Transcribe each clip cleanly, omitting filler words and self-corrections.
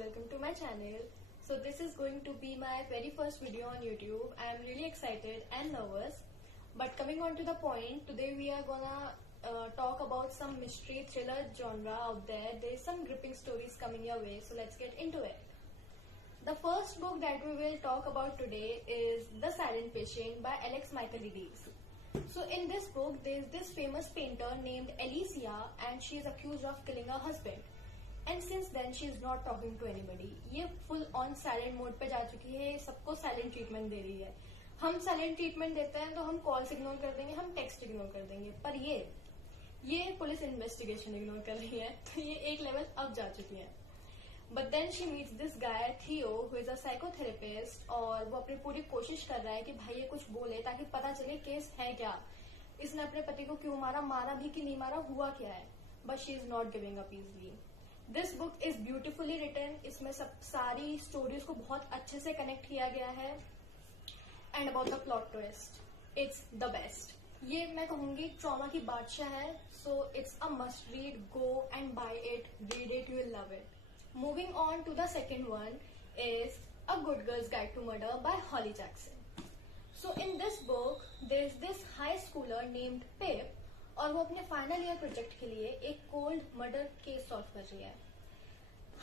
welcome to my channel. So this is going to be my very first video on YouTube. I am really excited and nervous. But coming on to the point, today we are gonna talk about some mystery thriller genre out there. There's some gripping stories coming your way, so let's get into it. The first book that we will talk about today is The Silent Patient by Alex Michaelides. So in this book, there is this famous painter named Alicia and she is accused of killing her husband. And since then she is not talking to anybody. ये full on silent mode पे जा चुकी है, सबको silent treatment दे रही है. हम silent treatment देते हैं तो हम calls ignore कर देंगे, हम text ignore कर देंगे. पर ये पुलिस investigation ignore कर रही है, तो ये एक level up जा चुकी है. But then she meets this guy Theo, who is a psychotherapist, और वो अपनी पूरी कोशिश कर रहा है कि भाई ये कुछ बोले ताकि पता चले केस है क्या, इसने अपने पति को क्यों मारा भी कि नहीं मारा, हुआ क्या है. But she is not giving up easily. This book is beautifully written. इसमें सारी स्टोरीज को बहुत अच्छे से कनेक्ट किया गया है. And about the plot twist, it's the best. ये मैं कहूँगी ट्रॉमा की बादशाह है. So it's a must read. Go and buy it. Read it. You will love it. Moving on to the second one is A Good Girl's Guide to Murder by Holly Jackson. So in this book, there's this high schooler named Pip. और वो अपने final year project के लिए एक cold murder case solve कर रही है.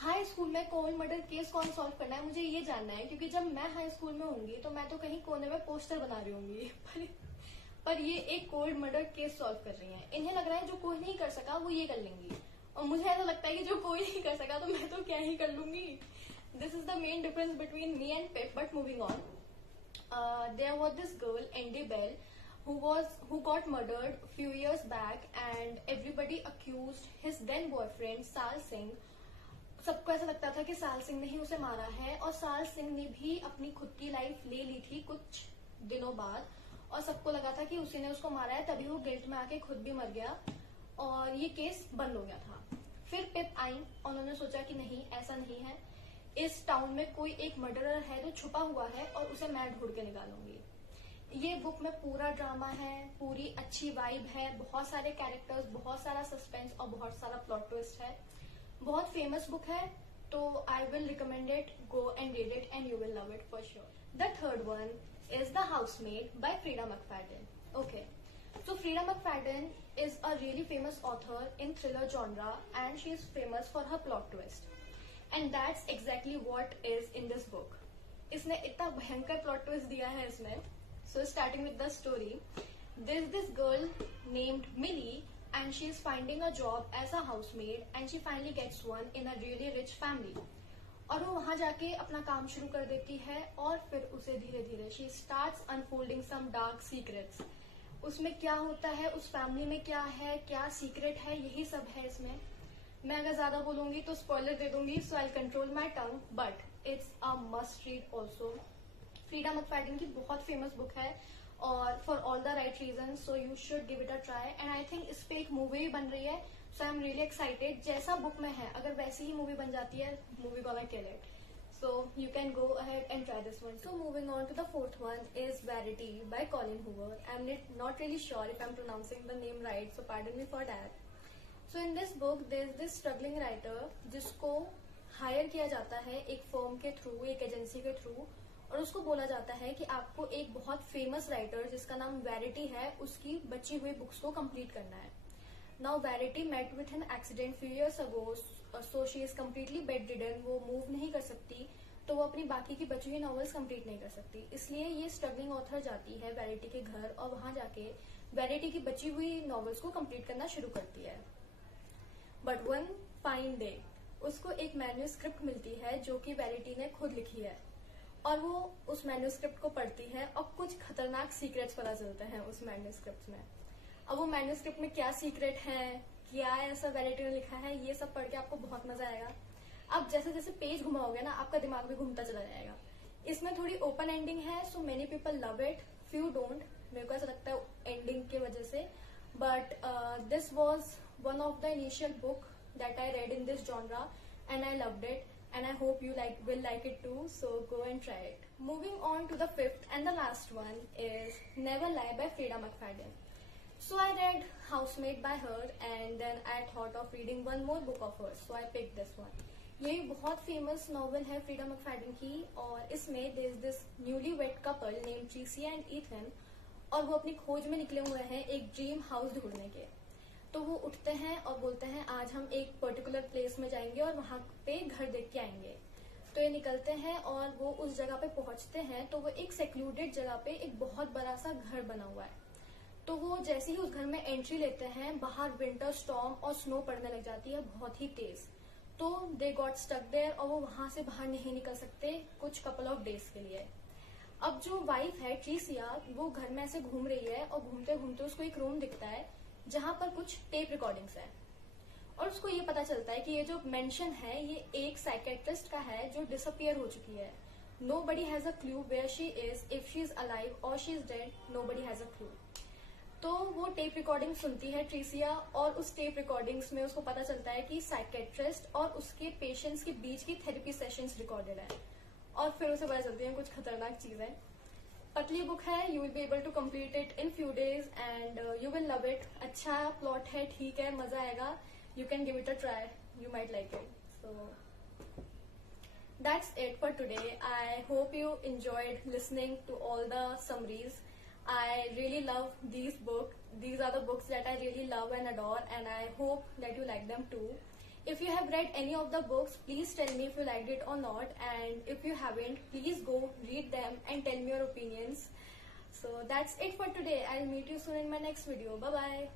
High school में कोल्ड मर्डर केस कौन सॉल्व करना है, मुझे ये जानना है, क्योंकि जब मैं हाई स्कूल में होंगी तो मैं तो कहीं कोने में पोस्टर बना रही होंगी. पर ये एक कोल्ड मर्डर केस सॉल्व कर रही है. इन्हें लग रहा है जो कोई नहीं कर सका वो ये कर लेंगी, और मुझे ऐसा लगता है कि जो कोई नहीं कर सका तो मैं तो क्या ही कर लूंगी. This is the main difference between me and Pip. But moving on, there was this girl Andie Bell who got murdered few years back, and everybody accused his then boyfriend Sal Singh. सबको ऐसा लगता था कि साल सिंह ने ही उसे मारा है, और साल सिंह ने भी अपनी खुद की लाइफ ले ली थी कुछ दिनों बाद, और सबको लगा था कि उसी ने उसको मारा है, तभी वो गिल्ट में आके खुद भी मर गया और ये केस बंद हो गया था. फिर पिप आई, उन्होंने सोचा कि नहीं, ऐसा नहीं है, इस टाउन में कोई एक मर्डरर है जो छुपा हुआ है और उसे मैं ढूंढ के निकालूंगी. ये बुक में पूरा ड्रामा है, पूरी अच्छी वाइब है, बहुत सारे कैरेक्टर्स, बहुत सारा सस्पेंस और बहुत सारा प्लॉट ट्विस्ट है. बहुत फेमस बुक है, तो I will recommend it. Go and read it and you will love it for sure. The third one is the housemaid by Frida McFadden. Okay, so Frida McFadden is a really famous author in thriller genre, and she is famous for her plot twist, and that's exactly what is in this book. इसने इतना भयंकर plot twist दिया है इसमें. So starting with the story, there's this girl named Millie, and she is finding a job as a housemaid, and she finally gets one in a really rich family. और वो वहां जाके अपना काम शुरू कर देती है, और फिर उसे धीरे धीरे she starts unfolding some dark secrets. उसमें क्या होता है, उस फैमिली में क्या है, क्या सीक्रेट है, यही सब है इसमें. मैं अगर ज्यादा बोलूंगी तो स्पॉइलर दे दूंगी, so I control my tongue. But it's a must read also. Frida McFadden की बहुत फेमस बुक है, और for all the right reason, so you should give it a try. And I think इस पे एक movie भी बन रही है, so I am really excited. जैसा बुक में है, अगर वैसी ही मूवी बन जाती है, movie gonna kill it. So you can go ahead and try this one. So moving on to the fourth one is Verity by Colin Hoover. I'm not really sure if I'm pronouncing the name right, so pardon me for that. So in this book, there's this struggling writer जिसको higher किया जाता है एक firm के through, एक agency के through, और उसको बोला जाता है कि आपको एक बहुत फेमस राइटर जिसका नाम वेरिटी है, उसकी बची हुई बुक्स को कंप्लीट करना है. Now Verity met with an accident few years ago, so she is completely bedridden. वो मूव नहीं कर सकती, तो वो अपनी बाकी की बची हुई नॉवेल्स कंप्लीट नहीं कर सकती. इसलिए ये स्ट्रगलिंग ऑथर जाती है वेरिटी के घर, और वहां जाके वेरिटी की बची हुई नॉवेल्स को कंप्लीट करना शुरू करती है. बट वन फाइन डे उसको एक मैन्यूस्क्रिप्ट मिलती है जो कि वेरिटी ने खुद लिखी है, और वो उस मैन्यूस्क्रिप्ट को पढ़ती है, और कुछ खतरनाक सीक्रेट्स पता चलते हैं उस मैन्यूस्क्रिप्ट में. अब वो मैन्यूस्क्रिप्ट में क्या सीक्रेट है, क्या ऐसा वेरिटी ने लिखा है, ये सब पढ़ के आपको बहुत मजा आएगा. अब जैसे जैसे पेज घुमाओगे ना, आपका दिमाग भी घूमता चला जाएगा. इसमें थोड़ी ओपन एंडिंग है, so many people love it, few don't. मेरे को ऐसा लगता है एंडिंग की वजह से. But this was one of the initial book that I read in this genre, and I loved it, and I hope you will like it too, so go and try it. Moving on to the fifth and the last one is Never Lie by Frida McFadden. So I read Housemaid by her, and then I thought of reading one more book of hers, so I picked this one. ये बहुत famous novel है Frida McFadden की, और इसमें there is this newly wed couple name Tricia and Ethan, और वो अपनी खोज में निकले हुए हैं एक ड्रीम हाउस ढूंढने के। तो वो उठते हैं और बोलते हैं आज हम एक पर्टिकुलर प्लेस में जाएंगे और वहां पे घर देख के आएंगे। तो ये निकलते हैं और वो उस जगह पे पहुंचते हैं, तो वो एक सेक्लूडेड जगह पे एक बहुत बड़ा सा घर बना हुआ है। तो वो जैसे ही उस घर में एंट्री लेते हैं, बाहर विंटर स्टॉर्म और स्नो पड़ने लग जाती है बहुत ही तेज। तो दे गॉट स्टक देयर और वो वहां से बाहर नहीं निकल सकते कुछ कपल ऑफ डेज के लिए। अब जो वाइफ है ट्रीसिया, वो घर में ऐसे घूम रही है और घूमते घूमते उसको एक रूम दिखता है जहां पर कुछ टेप रिकॉर्डिंग्स है, और उसको ये पता चलता है कि ये जो मेंशन है ये एक साइकेट्रिस्ट का है जो डिसअपियर हो चुकी है। Nobody has a clue where she is, if she is alive or she is dead, nobody has a clue. तो वो टेप रिकॉर्डिंग सुनती है ट्रीसिया, और उस टेप रिकॉर्डिंग्स में उसको पता चलता है कि साइकेट्रिस्ट और उसके पेशेंट्स के बीच की थेरेपी सेशंस रिकॉर्डेड है, और फिर उसे पता चलती है कुछ खतरनाक चीज है। पतली बुक है, you will be able to complete it in few days and you will love it. अच्छा प्लॉट है, ठीक है, मजा आएगा। You can give it a try. You might like it. So that's it for today. I hope you enjoyed listening to all the summaries. I really love these books. These are the books that I really love and adore, and I hope that you like them too. If you have read any of the books, please tell me if you liked it or not. And if you haven't, please go read them and tell me your opinions. So that's it for today. I'll meet you soon in my next video. Bye bye.